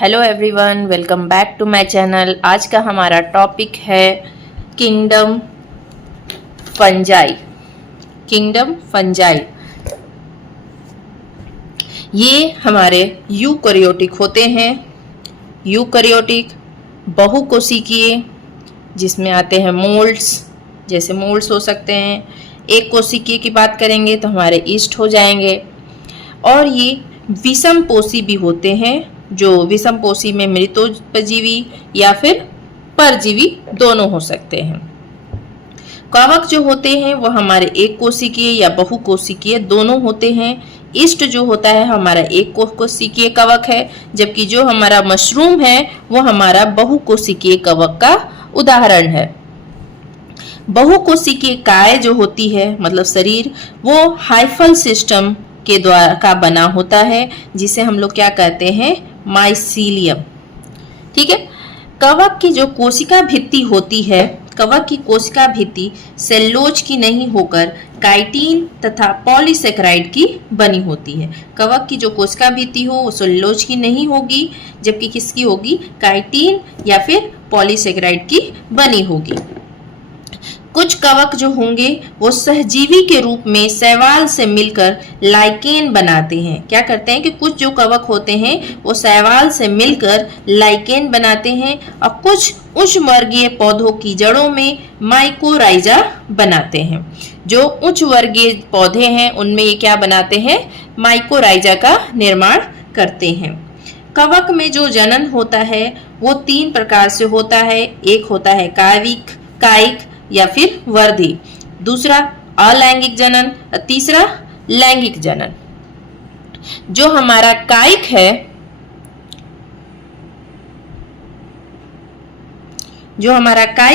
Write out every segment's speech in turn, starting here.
Hello everyone, welcome back to my channel. आज का हमारा टॉपिक है किंगडम फंजाई। किंगडम फंजाई ये हमारे यूकैरियोटिक होते हैं। यूकैरियोटिक बहुकोशिकीय, जिसमें आते हैं मोल्ड्स, जैसे मोल्ड्स हो सकते हैं। एक कोशिकीय की बात करेंगे तो हमारे ईस्ट हो जाएंगे। और ये विषमपोषी भी होते हैं, जो विषमपोषी में मृतोपजीवी या फिर परजीवी दोनों हो सकते हैं। कवक जो होते हैं वो हमारे एक कोशिकीय या बहुकोशिकीय दोनों होते हैं। ईस्ट जो होता है हमारा एक कोशिकीय कवक है, जबकि जो हमारा मशरूम है वो हमारा बहुकोशिकीय कवक का उदाहरण है। बहुकोशिकीय काय जो होती है, मतलब शरीर, वो हाइफल सिस्टम के द्वारा का बना होता है, जिसे हम लोग क्या कहते हैं, माइसीलियम। ठीक है। कवक की जो कोशिका भित्ति होती है, कवक की कोशिका भित्ति सेल्यूलोज की नहीं होकर काइटिन तथा पॉलीसेकेराइड की बनी होती है। कवक की जो कोशिका भित्ति हो वो सेल्यूलोज की नहीं होगी, जबकि किसकी होगी, काइटिन या फिर पॉलीसेकेराइड की बनी होगी। कुछ कवक जो होंगे वो सहजीवी के रूप में शैवाल से मिलकर लाइकेन बनाते हैं। क्या करते हैं कि कुछ जो कवक होते हैं वो शैवाल से मिलकर लाइकेन बनाते हैं, और कुछ उच्च वर्गीय पौधों की जड़ों में माइकोराइजा बनाते हैं। जो उच्च वर्गीय पौधे हैं उनमें ये क्या बनाते हैं, माइकोराइजा का निर्माण करते हैं। कवक में जो जनन होता है वो 3 प्रकार से होता है। एक होता है कायिक या फिर वर्धी, दूसरा अलैंगिक जनन, तीसरा लैंगिक जनन। जो हमारा कायिक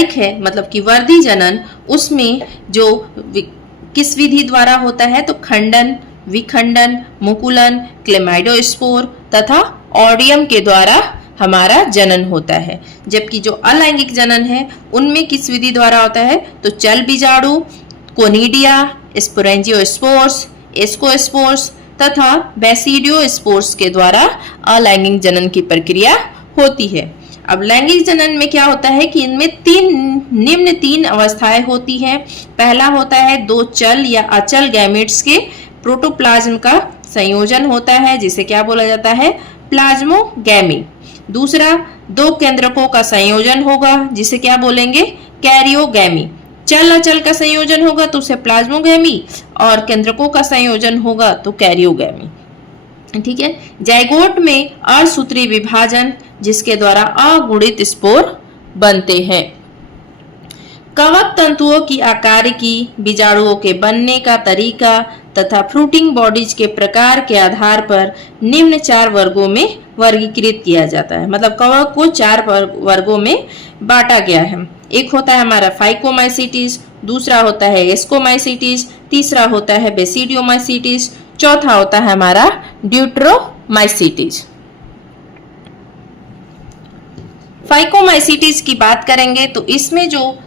है, मतलब कि वर्धी जनन, उसमें जो किस विधि द्वारा होता है, तो खंडन, विखंडन, मुकुलन, क्लेमाइडोस्पोर तथा ऑडियम के द्वारा हमारा जनन होता है। जबकि जो अलैंगिक जनन है उनमें किस विधि द्वारा होता है, तो चल बीजाणु, कोनिडिया, स्पोरेंजियोस्पोर्स, एस्कोस्पोर्स तथा बेसिडियोस्पोर्स के द्वारा अलैंगिक जनन की प्रक्रिया होती है। अब लैंगिक जनन में क्या होता है कि इनमें निम्न 3 अवस्थाएं होती हैं। पहला होता है 2 चल या अचल गैमेट्स के प्रोटोप्लाज्म का संयोजन होता है, जिसे क्या बोला जाता है, प्लाज्मोगैमी। दूसरा 2 केंद्रकों का संयोजन होगा, जिसे क्या बोलेंगे, कैरियोगैमी। चल अचल का संयोजन होगा तो उसे प्लाज्मोगैमी, और केंद्रकों का संयोजन होगा तो कैरियोगैमी। ठीक है। जाइगोट में अर्धसूत्री विभाजन, जिसके द्वारा अगुणित स्पोर बनते हैं। कवक तंतुओं की आकारिकी, बीजाणुओं के बनने का तरीका तथा फ्रूटिंग बॉडीज के प्रकार के आधार पर निम्न 4 वर्गों में वर्गीकृत किया जाता है। मतलब कवक को 4 वर्गों में बांटा गया है। एक होता है हमारा फाइकोमाइसीटिस, दूसरा होता है एस्कोमाइसीटिस, तीसरा होता है बेसिडियोमाइसीटिस, चौथा होता है हमारा ड्यूट्रोमाइसीटिस। फाइकोमाइसीटिस की बात करेंगे तो इसमें जो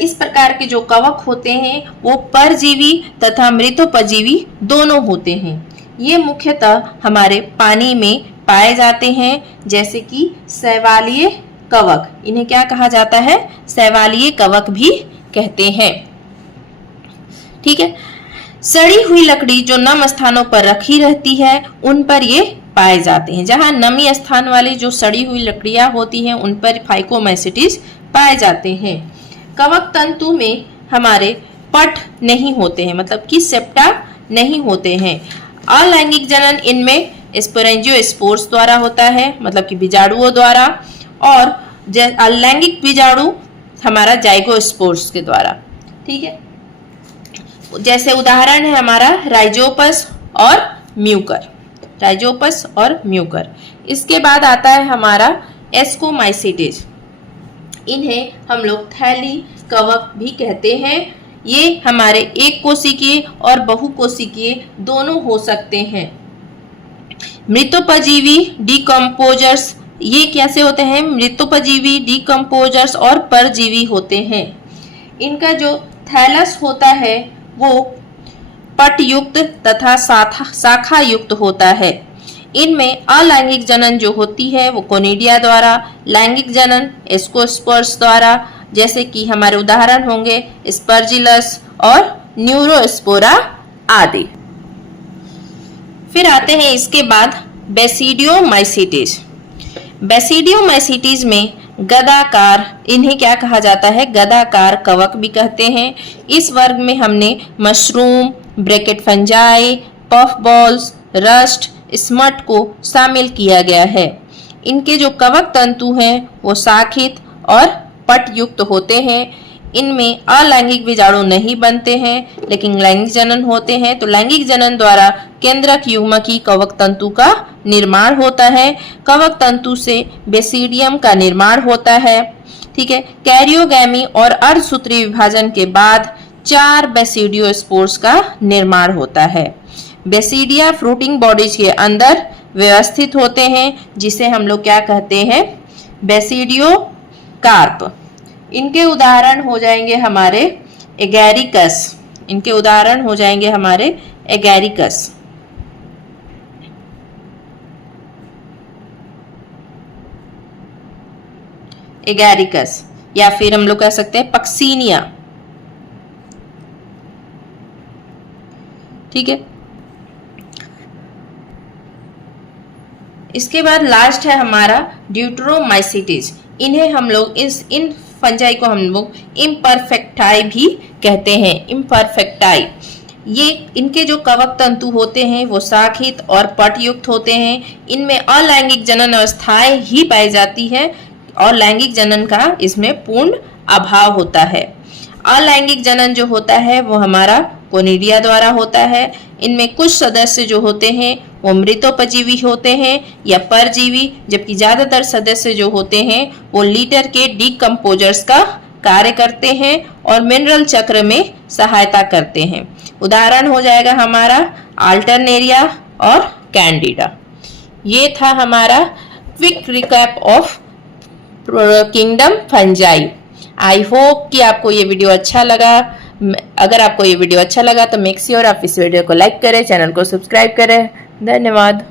इस प्रकार के जो कवक होते हैं वो परजीवी तथा मृतोपजीवी दोनों होते हैं। ये मुख्यतः हमारे पानी में पाए जाते हैं, जैसे कि शैवालीय कवक। इन्हें क्या कहा जाता है, शैवालीय कवक भी कहते हैं। ठीक है। सड़ी हुई लकड़ी जो नम स्थानों पर रखी रहती है उन पर ये पाए जाते हैं। जहां नमी स्थान वाली जो सड़ी हुई लकड़ियां होती हैं उन पर फाइकोमाइसीटिस पाए जाते हैं। कवक तंतु में हमारे पट नहीं होते हैं, मतलब कि सेप्टा नहीं होते हैं। अलैंगिक जनन इनमें स्पोरेंजियोस्पोर्स द्वारा होता है, मतलब कि बीजाणुओं द्वारा, और अलैंगिक बीजाणु हमारा जाइगोस्पोर्स के द्वारा। ठीक है। जैसे उदाहरण है हमारा राइजोपस और म्यूकर, राइजोपस और म्यूकर। इसके बाद आता है हमारा एस्कोमाइसीटिस। इन्हें हम लोग थैली कवक भी कहते हैं। ये हमारे एक कोशिकीय और बहुकोशिकीय दोनों हो सकते हैं। मृतोपजीवी डिकम्पोजर्स, ये कैसे होते हैं, मृतोपजीवी, डिकम्पोजर्स और परजीवी होते हैं। इनका जो थैलस होता है वो पट युक्त तथा शाखा युक्त होता है। इनमें अलैंगिक जनन जो होती है वो कोनिडिया द्वारा, लैंगिक जनन एस्कोस्पर्म्स द्वारा, जैसे कि हमारे उदाहरण होंगे स्पर्जिलस और न्यूरोस्पोरा आदि। फिर आते हैं इसके बाद बेसिडियोमाइसीटीज। बेसिडियोमाइसीटीज में गदाकार, इन्हें क्या कहा जाता है, गदाकार कवक भी कहते हैं। इस वर्ग में हमने mushroom, bracket fungi, puff balls, rust, smut को शामिल किया गया है। इनके जो कवक तंतु हैं वो शाखित और पट युक्त होते हैं। इनमें अलैंगिक बीजाणु नहीं बनते हैं लेकिन लैंगिक जनन होते हैं। तो लैंगिक जनन द्वारा केंद्रक युग्मकी कवक तंतु का निर्माण होता है। कवक तंतु से बेसिडियम का निर्माण होता है। ठीक है, कैरियोगैमी और अर्धसूत्री विभाजन के बाद 4 बेसिडियोस्पोर्स का निर्माण होता है। बेसिडिया फ्रूटिंग बॉडीज के अंदर व्यवस्थित होते हैं, जिसे हम लोग क्या कहते हैं, बेसिडियोकार्प। इनके उदाहरण हो जाएंगे हमारे एगैरिकस। इनके उदाहरण हो जाएंगे हमारे एगैरिकस। एगैरिकस या फिर हम लोग कह सकते हैं पक्सीनिया। ठीक है, इसके बाद लास्ट है हमारा ड्यूटरोमाइसीटीज। इन्हें हम लोग इन फंजाई को हम लोग इम्परफेक्टाई भी कहते हैं। इम्परफेक्टाई, ये इनके जो कवक तंतु होते हैं वो शाखित और पटयुक्त होते हैं। इनमें अलैंगिक जनन अवस्थाएं ही पाई जाती है और लैंगिक जनन का इसमें पूर्ण अभाव होता है। अलैंगिक जनन जो होता है वो हमारा कोनिडिया द्वारा होता है। इनमें कुछ सदस्य जो होते हैं वो मृतोपजीवी होते हैं या परजीवी, जबकि ज्यादातर सदस्य जो होते हैं वो लीटर के डिकम्पोजर्स का कार्य करते हैं और मिनरल चक्र में सहायता करते हैं। उदाहरण हो जाएगा हमारा अल्टरनेरिया और कैंडिडा। ये था हमारा quick recap of kingdom fungi. I hope कि आपको ये वीडियो अच्छा लगा। अगर आपको ये वीडियो अच्छा लगा तो मेक श्योर आप इस वीडियो को लाइक करें, चैनल को सब्सक्राइब करें। धन्यवाद।